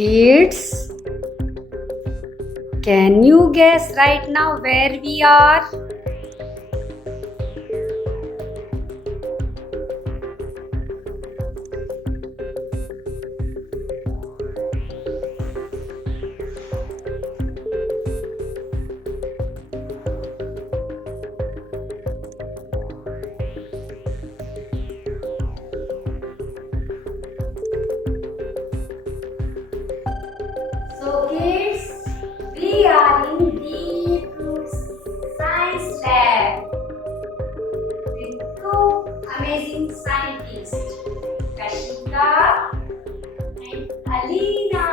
Kids, can you guess right now where we are? So kids, we are in deep science lab with two amazing scientists, Kashika and Alina.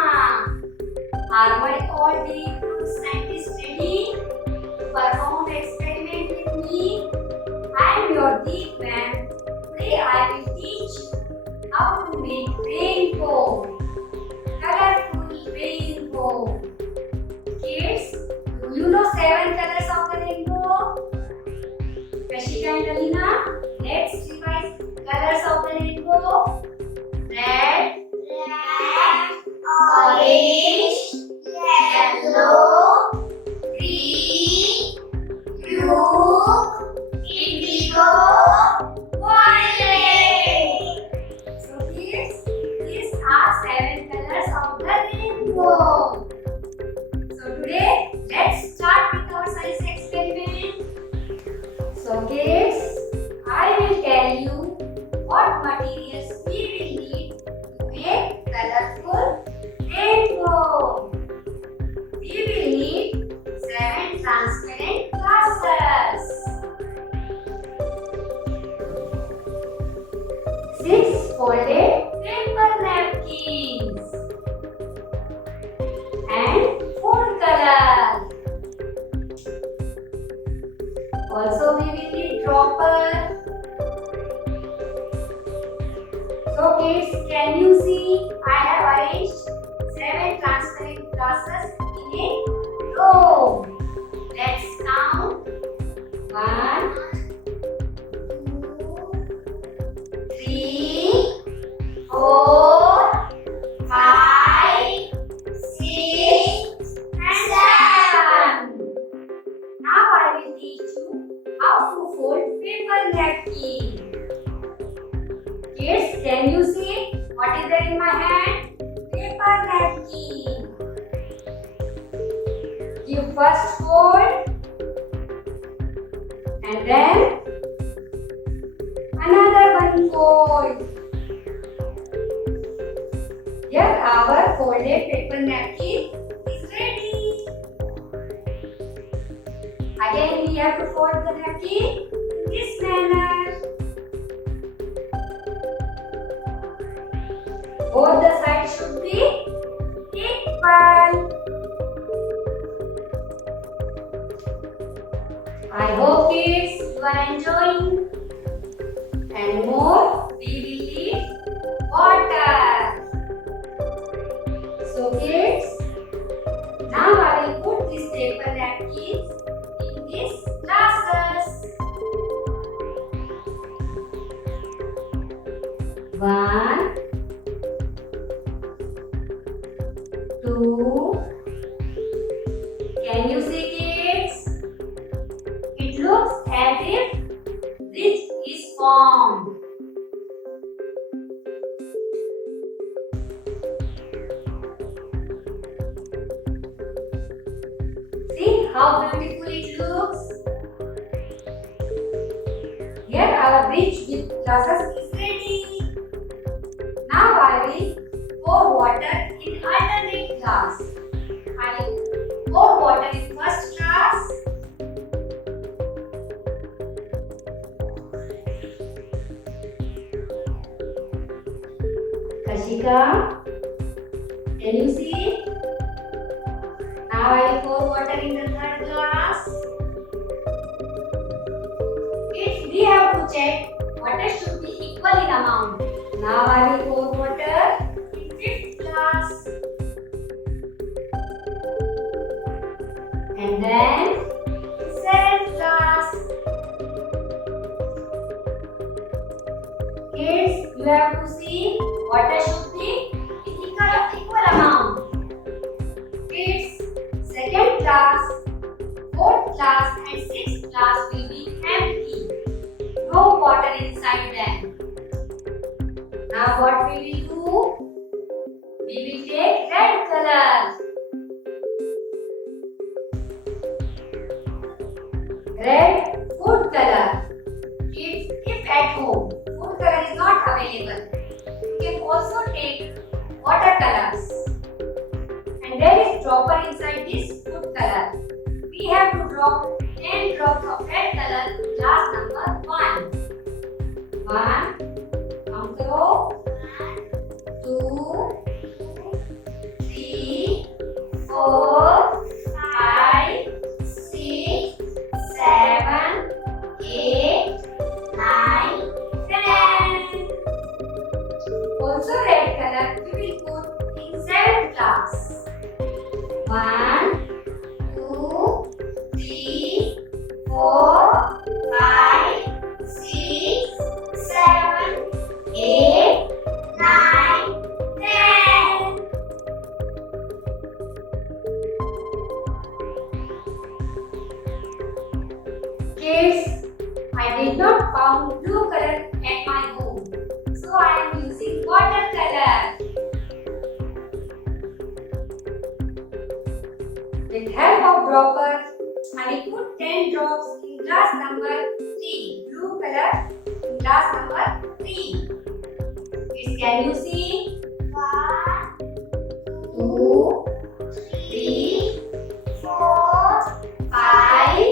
Are my all deep scientists ready to perform experiment with me? I am your deep man. Today I will teach you how to make rainbow. Colorful rainbow. Kids, do you know 7 colors of the rainbow? Kashika and Alina, let's revise colors of the rainbow. Red, orange, yellow, green, blue, indigo, violet. So kids, these are 7 colors of the rainbow. So today, let's start with our science experiment. So kids, I will tell you what materials we will need to make colorful rainbow. We will need 7 transparent glasses, 6 folded paper napkins, and food color. Also, we will need dropper. So kids, can you see I have arranged 7 transparent glasses in a row. Let's count. 1, 2, 3, 4, 5, 6, and 7. Now I will teach you how to fold paper napkin. Kids, can you see what is there in my hand? Paper napkin. You first fold and then another one fold. Here our folded paper napkin is ready. Again we have to fold the napkin in this manner. Both the sides should be equal. I hope kids you are enjoying. And more, we will need water. So kids, now I will put these paper napkins in these glasses. 1, 2. Can you see kids? It looks as if bridge is formed. See how beautiful it looks. Here our bridge with glasses is ready. Now I will pour water in alternate glass. I will pour water in first glass. Kashika, can you see? Now I will pour water in the third glass. Kids, we have to check water should be equal in amount. Now I will pour water in fifth glass. And then seventh glass. Kids, you have to see water should be in equal amount. glass and 6 glass will be empty. No water inside them. Now what we will do? We will take red color. Red food color. If at home food color is not available, you can also take watercolors. And there is dropper inside this food color. We have to drop 10 drops of red color to glass number 1. 1, count karo. 2, 3, 4, 5, 6, 7, 8, 9, 10. Also red color we will put in 7 glass. 1, 2, 3, 4, 5, 6, 7, 8, 9, 10. Kids, I did not found blue color at my home, so I am using watercolor. With help of dropper, I will put 10 drops in glass number 3. Blue color in glass number 3. Kids, can you see? 1, 2, 3, 4, 5,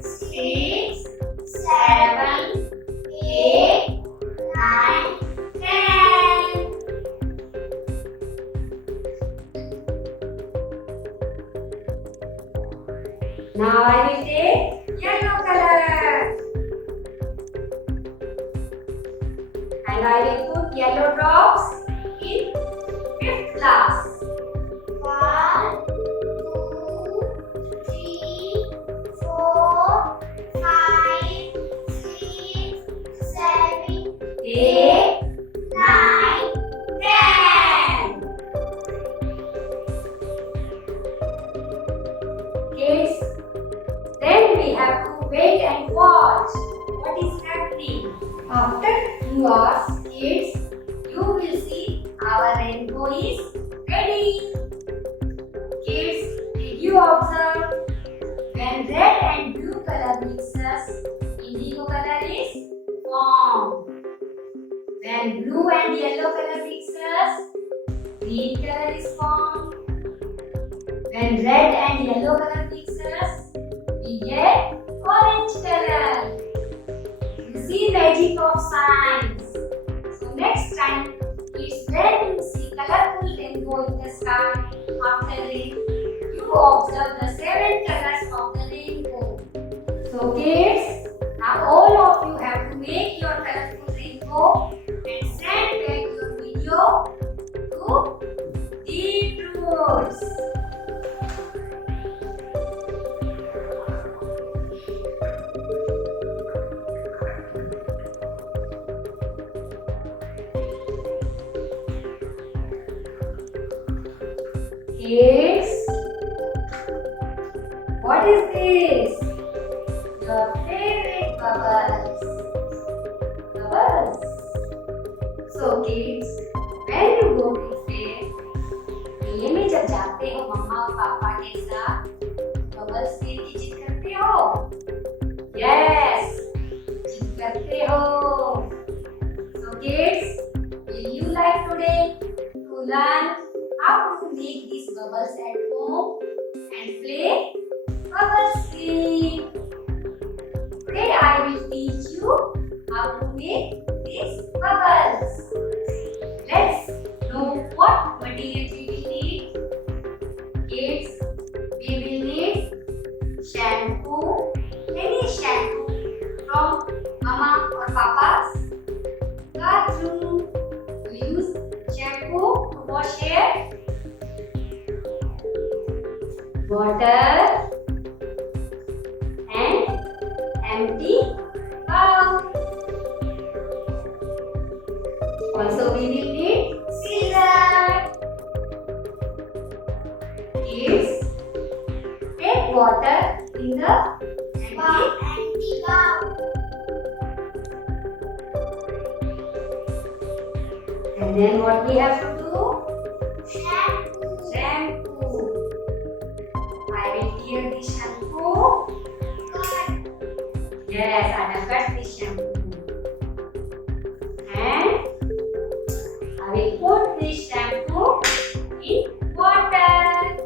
6, 7, 8, 9, 10. Now I will take yellow color. And I will put yellow drops in 5th glass. 1, 2, 3, 4, 5, 6, 7, 8, 9, 10. Kids, then we have to wait and watch what is happening. After 2 hours, kids, you will see our rainbow is ready. Kids, did you observe? When red and blue color mixes, indigo color is formed. When blue and yellow color mixes, green color is formed. When red and yellow color mixes, we get orange color. You see magic of science. So next time, it's when you see colorful rainbow in the sky after rain, you observe the 7 colors of the rainbow. So kids, now all of you have to make your colorful rainbow and send back your video to Deep Roots. Kids, what is this? Your favorite bubbles. Bubbles. So kids, when you go to fair, मेले में जब जाते हो मम्मा और पापा के साथ, bubbles की जिद करते हो? Yes, जिद करते हो. So kids, will you like today to learn how to make these bubbles at home and play bubble sleep? Today I will teach you how to make these bubbles. Let's know what materials we will need. Kids, we will need shampoo, any shampoo from Mama or Papa's bathroom. We use shampoo to wash hair, water and empty bowl. Also we will need scissors. Kids, take water in the And then what we have to do? Shampoo. Shampoo. I will clear the shampoo. Cut. Yes, I have cut the shampoo. And I will put this shampoo in water.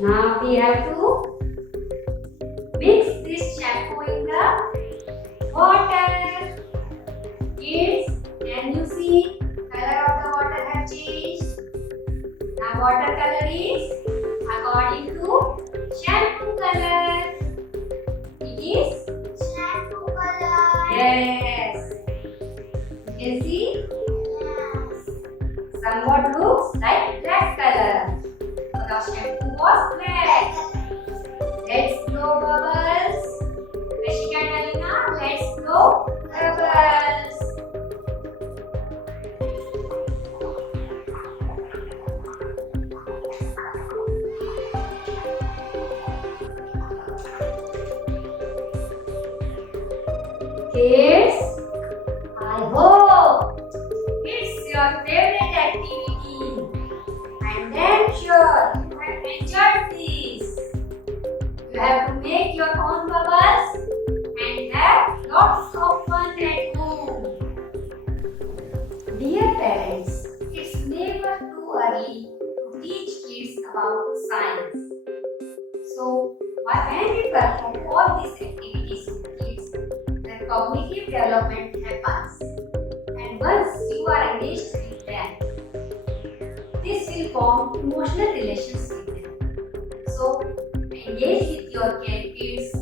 Now we have to mix this shampoo in the water. Kids, can you see color of the water have changed? Now water color is according to shampoo color. It is Shampoo color. yes. You can see Yes. somewhat looks like black color. So the shampoo was black. Let's blow bubbles. Rashika and Alina, let's blow bubbles. Kids, I hope it's your favorite activity. I'm damn sure you have enjoyed this. You have to make your own bubbles and have lots of fun at home. Dear parents, it's never too early to teach kids about science. So, when we perform all these activities with kids, their cognitive development happens. And once you are engaged with them, this will form emotional relations with them. So, engage with your kids